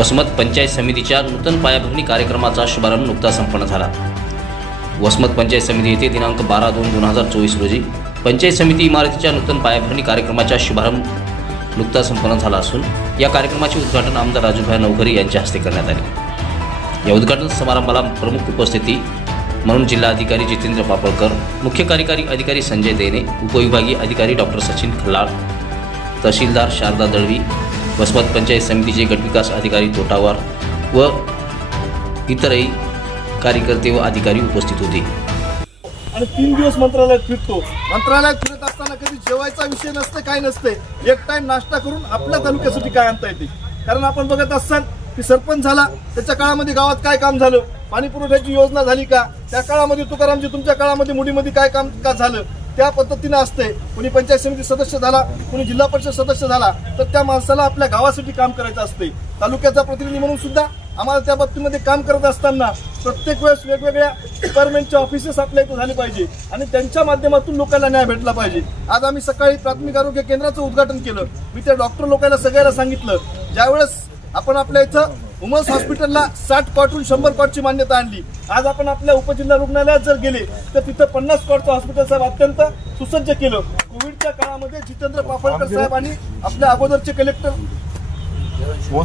वसमत पंचायत समितीच्या नूतन पायाभरणी कार्यक्रमाचा शुभारंभ नुकताच संपन्न झाला. वसमत पंचायत समिती येथे दिनांक बारा दोन दोन हजार चोवीस रोजी पंचायत समिती इमारतीच्या नूतन पायाभरणी कार्यक्रमाचा शुभारंभ नुकताच संपन्न झाला असून या कार्यक्रमाचे उद्घाटन आमदार राजूभाई नवघरे यांच्या हस्ते करण्यात आले. या उद्घाटन समारंभाला प्रमुख उपस्थिती म्हणून जिल्हाधिकारी जितेंद्र पापळकर मुख्य कार्यकारी अधिकारी संजय देने उपविभागीय अधिकारी डॉक्टर सचिन खल्लाळ तहसीलदार शारदा दळवी वसमत पंचायत समितीचे गटविकास अधिकारी तोटावार व इतरही कार्यकर्ते व अधिकारी उपस्थित होते. आणि तीन दिवस मंत्रालयात फिरतो. मंत्रालयात फिरत असताना कधी जेवायचा विषय नसते काय नसते एक टाइम नाश्ता करून आपल्या तालुक्यासाठी काय आणता येते? कारण आपण बघत असताना की सरपंच झाला त्याच्या काळामध्ये गावात काय काम झालं? पाणी पुरवठ्याची योजना झाली का? त्या काळामध्ये तुकारामजी तुमच्या काळामध्ये मुडीमध्ये काय काम का झालं? त्या पद्धतीनं असते. कोणी पंचायत समिती सदस्य झाला कोणी जिल्हा परिषद सदस्य झाला तर त्या माणसाला आपल्या गावासाठी काम करायचं असते. तालुक्याचा प्रतिनिधी म्हणून सुद्धा आम्हाला त्या बाबतीमध्ये काम करत असताना प्रत्येक वेळेस वेगवेगळ्या डिपार्टमेंटचे ऑफिसेस आपल्या इथं झाले पाहिजे आणि त्यांच्या माध्यमातून लोकांना न्याय भेटला पाहिजे. आज आम्ही सकाळी प्राथमिक आरोग्य केंद्राचं उद्घाटन केलं. मी त्या डॉक्टर लोकांना सगळ्याला सांगितलं ज्यावेळेस आपण आपल्या इथं उमस हॉस्पिटलला साठ कॉटून शंभर कॉटची मान्यता आणली. आज आपण आपल्या उपजिल्हा रुग्णालयात जर गेले तर तिथं पन्नास कॉटचं हॉस्पिटल साहेब अत्यंत सुसज्ज केलं. कोविडच्या काळामध्ये जितेंद्र पापळकर साहेब आणि आपल्या अगोदरचे कलेक्टर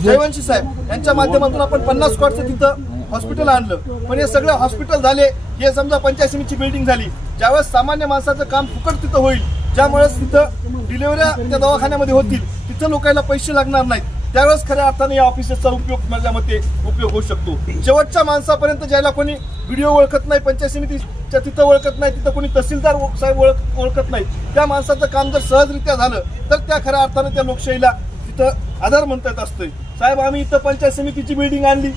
जयवंशी साहेब यांच्या माध्यमातून आपण पन्नास कॉटचं तिथं हॉस्पिटल आणलं. पण हे सगळे हॉस्पिटल झाले हे समजा पंचायत समितीची बिल्डिंग झाली. ज्यावेळेस सामान्य माणसाचं काम फुकट तिथं होईल ज्यामुळे तिथं डिलेवऱ्या त्या दवाखान्यामध्ये होतील. तिथं लोकांना पैसे लागणार नाहीत. त्यावेळेस खऱ्या अर्थाने या ऑफिसेसचा उपयोग माझ्या मते उपयोग होऊ शकतो. शेवटच्या माणसापर्यंत ज्याला कोणी व्हिडिओ ओळखत नाही पंचायत समितीच्या तिथं ओळखत नाही तिथं कोणी तहसीलदार साहेब ओळख ओळखत नाही त्या माणसाचं काम जर सहजरित्या झालं तर त्या खऱ्या अर्थाने त्या लोकशाहीला तिथं आधार म्हणता येत असतोय. साहेब आम्ही इथं पंचायत समितीची बिल्डिंग आणली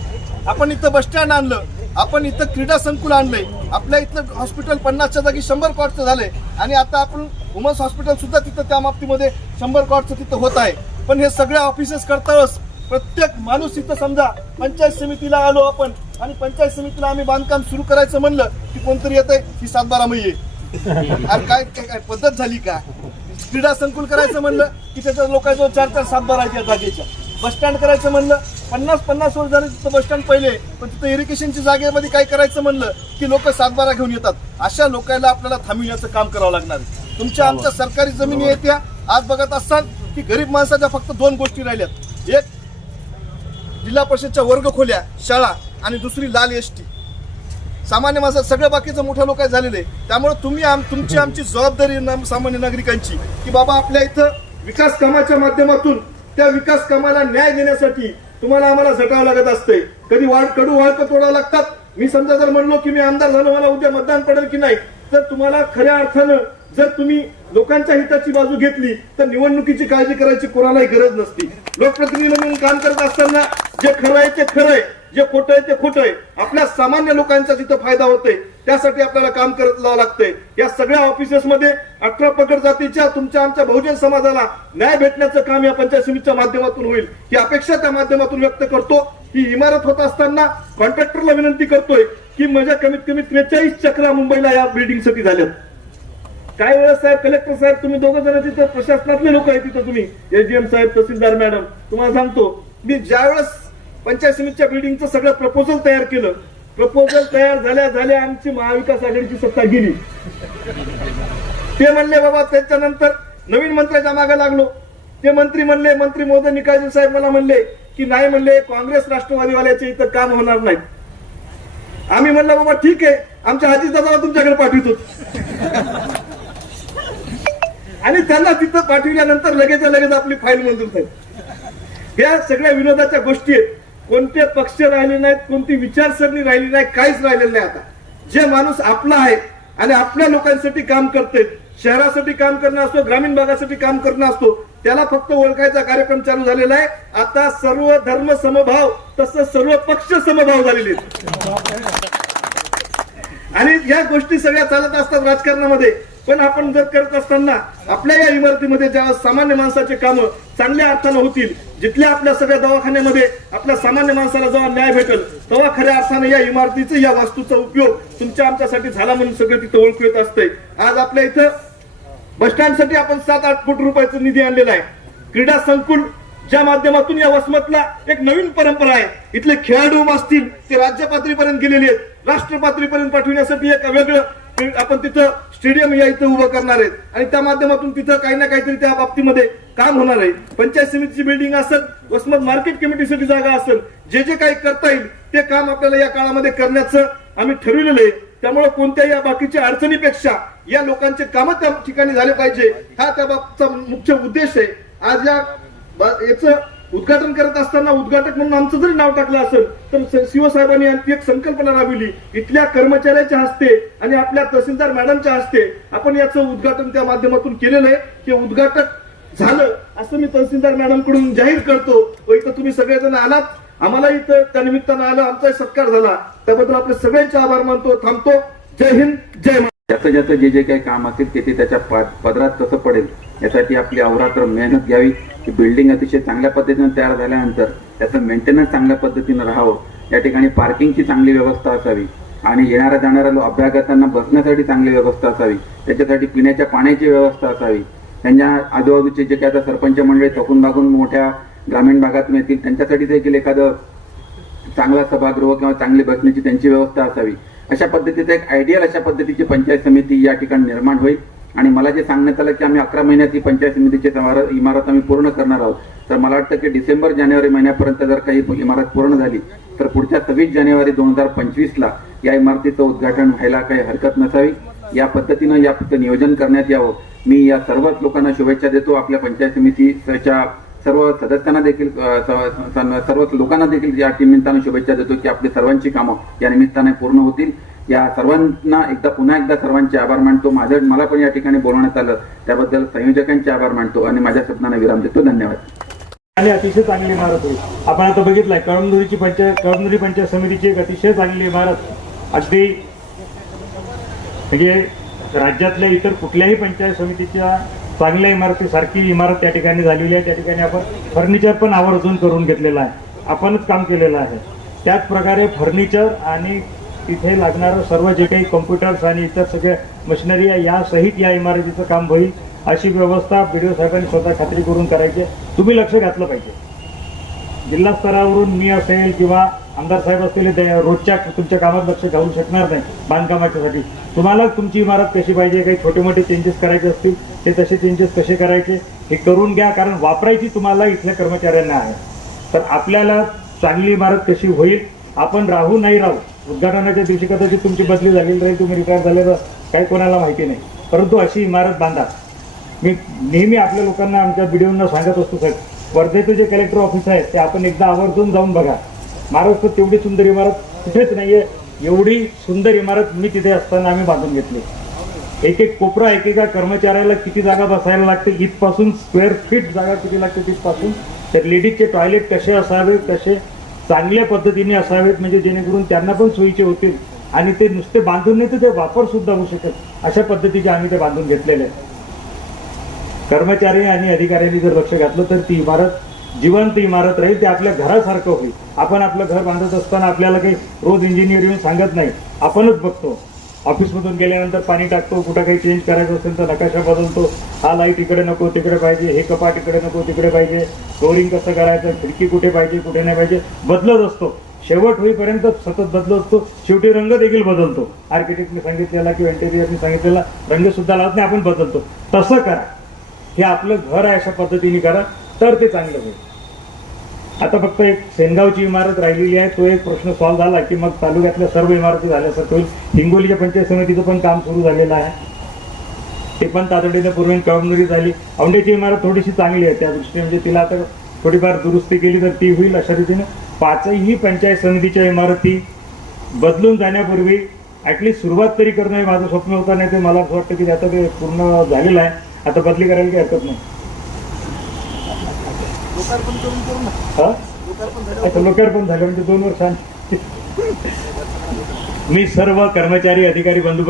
आपण इथं बस स्टँड आणलं आपण इथं क्रीडा संकुल आणलंय आपल्या इथलं हॉस्पिटल पन्नासच्या जागी शंभर कॉटचं झालंय आणि आता आपण वुमन्स हॉस्पिटल सुद्धा तिथं त्या बाबतीमध्ये शंभर कॉटचं तिथं होत आहे. पण हे सगळे ऑफिसेस करताच प्रत्येक माणूस इथं समजा पंचायत समितीला आलो आपण आणि पंचायत समितीला आम्ही बांधकाम सुरू करायचं म्हणलं की कोणतरी येत आहे ही सातबारा महिये. अरे काय काय काय पद्धत झाली का? क्रीडा संकुल करायचं म्हणलं की त्याच्या लोकांजवळ चार चार सात बारा आहेत या जागेच्या. बस स्टँड करायचं म्हणलं पन्नास पन्नास वर्ष झाले तिथं बस स्टँड पहिले पण तिथं इरिगेशनच्या जागेमध्ये काय करायचं म्हणलं की लोक सातबारा घेऊन येतात. अशा लोकांना आपल्याला थांबविण्याचं काम करावं लागणार आहे. तुमच्या आमच्या सरकारी जमिनी आहेत त्या. आज बघत असाल की गरीब माणसाच्या फक्त दोन गोष्टी राहिल्यात. एक जिल्हा परिषदच्या वर्ग खोल्या शाळा आणि दुसरी लाल एस टी. सामान्य माणसात सगळ्या बाकीचं मोठ्या लोक झालेले त्यामुळे तुम्ही आम तुमची आमची जबाबदारी ना सामान्य नागरिकांची की बाबा आपल्या इथं विकास कामाच्या माध्यमातून त्या विकास कामाला न्याय देण्यासाठी तुम्हाला आम्हाला झटावं लागत असते कधी वाढ कडू वाळक तोडावं लागतात? मी समजा जर म्हणलो की मी आमदार झालो मला उद्या मतदान पडेल की नाही? तर तुम्हाला खऱ्या अर्थानं जर तुम्ही लोकांच्या हिताची बाजू घेतली तर निवडणुकीची काळजी करायची कोणालाही गरज नसती. लोकप्रतिनिधी म्हणून काम करत असताना जे खरं आहे ते खरं आहे जे खोटं आहे ते खोटं आहे. आपल्या सामान्य लोकांचा जिथं फायदा होतोय त्यासाठी आपल्याला काम करत लावं लागतंय. या सगळ्या ऑफिसेसमध्ये अठरा पगड जातीच्या तुमच्या आमच्या बहुजन समाजाला न्याय भेटण्याचं काम या पंचायत समितीच्या माध्यमातून होईल. ही अपेक्षा त्या माध्यमातून व्यक्त करतो. ही इमारत होत असताना कॉन्ट्रॅक्टरला विनंती करतोय की माझ्या कमीत कमी त्रेचाळीस चक्रा मुंबईला या बिल्डिंगसाठी झाल्यात. काय वेळेस साहेब कलेक्टर साहेब तुम्ही दोघं जण तिथं प्रशासनातले लोक आहेत तिथं तुम्ही. एसडीएम साहेब तहसीलदार मॅडम तुम्हाला सांगतो मी ज्यावेळेस पंचायत समितीच्या बिल्डिंगचं सगळं प्रपोजल तयार केलं प्रपोजल तयार झाल्या झाल्या आमची महाविकास आघाडीची सत्ता गेली. ते म्हणले बाबा त्याच्यानंतर नवीन मंत्र्याच्या मागे लागलो. ते मंत्री म्हणले मंत्री मोदन निकाजी साहेब मला म्हणले की नाही म्हणले काँग्रेस राष्ट्रवादीवाल्याचे इथं काम होणार नाही आम्ही म्हणलं बाबा ठीक आहे आमच्या हाजी दादाला तुमच्याकडे पाठवितो. आणि त्यांना तिथं पाठविल्यानंतर लगेच लगेच आपली फाईल मंजूर झाली. या सगळ्या विरोधाच्या गोष्टी आहेत. कोणते पक्ष राहिले नाहीत कोणती विचारसरणी राहिली नाही काहीच राहिलेलं नाही आता. जे माणूस आपला आहे आणि आपल्या लोकांसाठी काम करते शहरासाठी काम करणं असतो ग्रामीण भागासाठी काम करणं असतो त्याला फक्त ओळखायचा कार्यक्रम चालू झालेला आहे. आता सर्व धर्म समभाव तसंच सर्व पक्ष समभाव झालेले आणि या गोष्टी सगळ्या चालत असतात राजकारणामध्ये. पण आपण जर करत असताना आपल्या या इमारतीमध्ये ज्या सामान्य माणसाचे कामं चांगल्या अर्थानं होतील जिथल्या आपल्या सगळ्या दवाखान्यामध्ये आपल्या सामान्य माणसाला जेव्हा न्याय भेटेल तेव्हा खऱ्या अर्थानं या इमारतीचं या वास्तूचा उपयोग तुमच्या आमच्यासाठी झाला म्हणून सगळं तिथं ओळखू येत असतंय. आज आपल्या इथं बस स्टँडसाठी आपण सात आठ कोटी रुपयाचा निधी आणलेला आहे. क्रीडा संकुल ज्या माध्यमातून या वसमतला एक नवीन परंपरा आहे. इथले खेळाडू असतील ते राज्य पातळीपर्यंत गेलेले आहेत. राष्ट्र पातळीपर्यंत पाठविण्यासाठी एक वेगळं आपण तिथं स्टेडियम या इथं उभं करणार आहेत. आणि त्या माध्यमातून तिथं काही ना काहीतरी त्या बाबतीमध्ये काम होणार आहे. पंचायत समितीची बिल्डिंग असेल वसमत मार्केट कमिटीसाठी जागा असेल जे जे काही करता येईल ते काम आपल्याला या काळामध्ये करण्याचं आम्ही ठरविलेलं आहे. त्यामुळे कोणत्याही या बाकीच्या अडचणीपेक्षा या लोकांचे कामं त्या ठिकाणी झाले पाहिजे. हा त्या बाबतचा मुख्य उद्देश आहे. आज या याचं उद्घाटन करत असताना उद्घाटक म्हणून आमचं जरी नाव टाकलं असेल तर शिवसाहेबांनी आणखी एक संकल्पना राबविली. इथल्या कर्मचाऱ्याच्या हस्ते आणि आपल्या तहसीलदार मॅडमच्या हस्ते आपण याचं उद्घाटन त्या माध्यमातून केलेलं आहे. की उद्घाटक झालं असं मी तहसीलदार मॅडमकडून जाहीर करतो. व इथं तुम्ही सगळेजण आलात. आम्हाला इथं त्या निमित्तानं आलं आमचा सत्कार झाला. त्याबद्दल आपले सगळ्यांचे आभार मानतो थांबतो. जय हिंद जय ज्याचं ज्याचं जे जे काही काम असेल ते ते त्याच्या पदरात कसं पडेल. यासाठी आपली अवरात्र मेहनत घ्यावी की बिल्डिंग अतिशय चांगल्या पद्धतीनं तयार झाल्यानंतर त्याचं मेंटेनन्स चांगल्या पद्धतीनं राहावं. या ठिकाणी पार्किंगची चांगली व्यवस्था असावी. आणि येणाऱ्या जाणाऱ्या अभ्यागतांना बसण्यासाठी चांगली व्यवस्था असावी. त्याच्यासाठी पिण्याच्या पाण्याची व्यवस्था असावी. त्यांच्या आजूबाजूचे जे काही आता सरपंच मंडळी थकून भागून मोठ्या ग्रामीण भागातून येतील त्यांच्यासाठी देखील एखादं चांगला सभागृह किंवा चांगली बसण्याची त्यांची व्यवस्था असावी. अशा पद्धतीचं एक आयडियल अशा पद्धतीची पंचायत समिती या ठिकाणी निर्माण होईल. आणि मला जे सांगण्यात आलं की आम्ही अकरा महिन्यात ही पंचायत समितीची इमारत इमारत आम्ही पूर्ण करणार आहोत. तर मला वाटतं की डिसेंबर जानेवारी महिन्यापर्यंत जर काही इमारत पूर्ण झाली तर पुढच्या सव्वीस जानेवारी दोन हजार पंचवीसला या इमारतीचं उद्घाटन व्हायला काही हरकत नसावी. या पद्धतीनं या नियोजन करण्यात यावं. मी या सर्वच लोकांना शुभेच्छा देतो. आपल्या पंचायत समितीच्या सर्व सदस्यांना देखील सर्व लोकांना देखील या निमित्तानं शुभेच्छा देतो की आपली सर्वांची कामं या निमित्ताने पूर्ण होतील. या सर्वांना एकदा पुन्हा एकदा सर्वांचे आभार मानतो. माझ्या मला पण या ठिकाणी बोलवण्यात आलं. त्याबद्दल संयोजकांचे आभार मानतो आणि माझ्या शब्दांना विराम देतो. धन्यवाद. आणि अतिशय चांगली इमारत होईल आपण आता बघितलंय कळमनुरीची पंचायत कळमनुरी पंचायत समितीची एक अतिशय चांगली इमारत. अगदी म्हणजे राज्यातल्या इतर कुठल्याही पंचायत समितीच्या चांगल्या इमारतीसारखी इमारत त्या ठिकाणी झालेली आहे. त्या ठिकाणी आपण फर्निचर पण आवर्जून करून घेतलेलं आहे. आपणच काम केलेलं आहे. त्याचप्रकारे फर्निचर आणि तिथे लागणारं सर्व जे काही कम्प्युटर्स आणि इतर सगळ्या मशिनरी आहे यासहित या इमारतीचं काम होईल अशी व्यवस्था बी साहेबांनी स्वतः खात्री करून करायची आहे. तुम्ही लक्ष घातलं पाहिजे. जिल्हा स्तरावरून मी असेल किंवा आमदार साहेब असतील त्या रोजच्या तुमच्या कामात लक्ष घालू शकणार नाही बांधकामाच्यासाठी. तुम्हाला तुमची इमारत कशी पाहिजे? काही छोटे मोठे चेंजेस करायचे असतील? ते तसे चेंजेस कसे करायचे? हे करून घ्या कारण वापरायची तुम्हाला इथल्या कर्मचाऱ्यांना आहे. तर आपल्याला चांगली इमारत कशी होईल? आपण राहू नाही राहू उद्घाटनाच्या दिवशी कदाचित तुमची बदली झालेली राहील तुम्ही रिटायर झाले तर काही कोणाला माहिती नाही. परंतु अशी इमारत बांधा. मी नेहमी आपल्या लोकांना आमच्या व्हिडिओना सांगत असतो साहेब वर्धेचं जे कलेक्टर ऑफिस आहे ते आपण एकदा आवर्जून जाऊन बघा. महाराष्ट्रात तेवढी सुंदर इमारत कुठेच नाहीये. एवढी सुंदर इमारत मी तिथे असताना आम्ही बांधून घेतली. एक एक कोपरा एकेका कर्मचाऱ्याला किती जागा बसायला लागते इथपासून स्क्वेअर फीट जागा किती लागते तिथपासून? तर लेडीजचे टॉयलेट कसे असावेत कसे चांगल्या पद्धतीने असावेत? म्हणजे जेणेकरून त्यांना पण सोयीचे होतील. आणि ते नुसते बांधून नाही तर ते वापर सुद्धा होऊ शकत अशा पद्धतीचे आम्ही ते बांधून घेतलेले कर्मचारी आणि अधिकाऱ्यांनी जर लक्ष घातलं तर ती इमारत जिवंत इमारत राहील ते आपल्या घरासारखं होईल. आपण आपलं घर बांधत असताना आपल्याला काही रोज इंजिनिअरिंग सांगत नाही. आपणच बघतो. ऑफिसमधून गेल्यानंतर पाणी टाकतो कुठं काही चेंज करायचं असेल तर नकाशा बदलतो. हा लाइट इकडे नको तिकडे पाहिजे. हे कपाट इकडे नको तिकडे पाहिजे. फ्लोरिंग कसं करायचं? खिडकी कुठे पाहिजे कुठे नाही पाहिजे? बदलत असतो. शेवट होईपर्यंत सतत बदलत असतो. शेवटी रंग देखील बदलतो. आर्किटेक्टने सांगितलेला किंवा इंटेरियरने सांगितलेला रंग सुद्धा लावत नाही आपण बदलतो. तसं करा. हे आपलं घर आहे अशा पद्धतीने करा. तर ते चांगलं होईल. आता फक्त एक सेनगावची इमारत राहिलेली आहे तो एक प्रश्न सॉल्व्ह झाला की मग तालुक्यातल्या सर्व इमारती झाल्यासारखं होईल. हिंगोलीच्या पंचायत समितीचं पण काम सुरू झालेलं आहे. ते पण तातडीनं पूर्वी कळमनुरी झाली. औंड्याची इमारत थोडीशी चांगली आहे त्या दृष्टीने म्हणजे तिला आता थोडीफार दुरुस्ती केली तर ती होईल अशा रीतीने. पाचही पंचायत समितीच्या इमारती बदलून जाण्यापूर्वी ॲटलीस्ट सुरुवात तरी करणं हे माझं स्वप्न होतं नाही ते मला असं वाटतं की आता ते पूर्ण झालेलं आहे. आता बदली करायला काही हरकत नाही. लोकार्पण करून करू ना. हा? लोकार्पण झालं आता लोकार्पण झालं म्हणजे दोन वर्षांनी मी सर्व कर्मचारी अधिकारी बंधू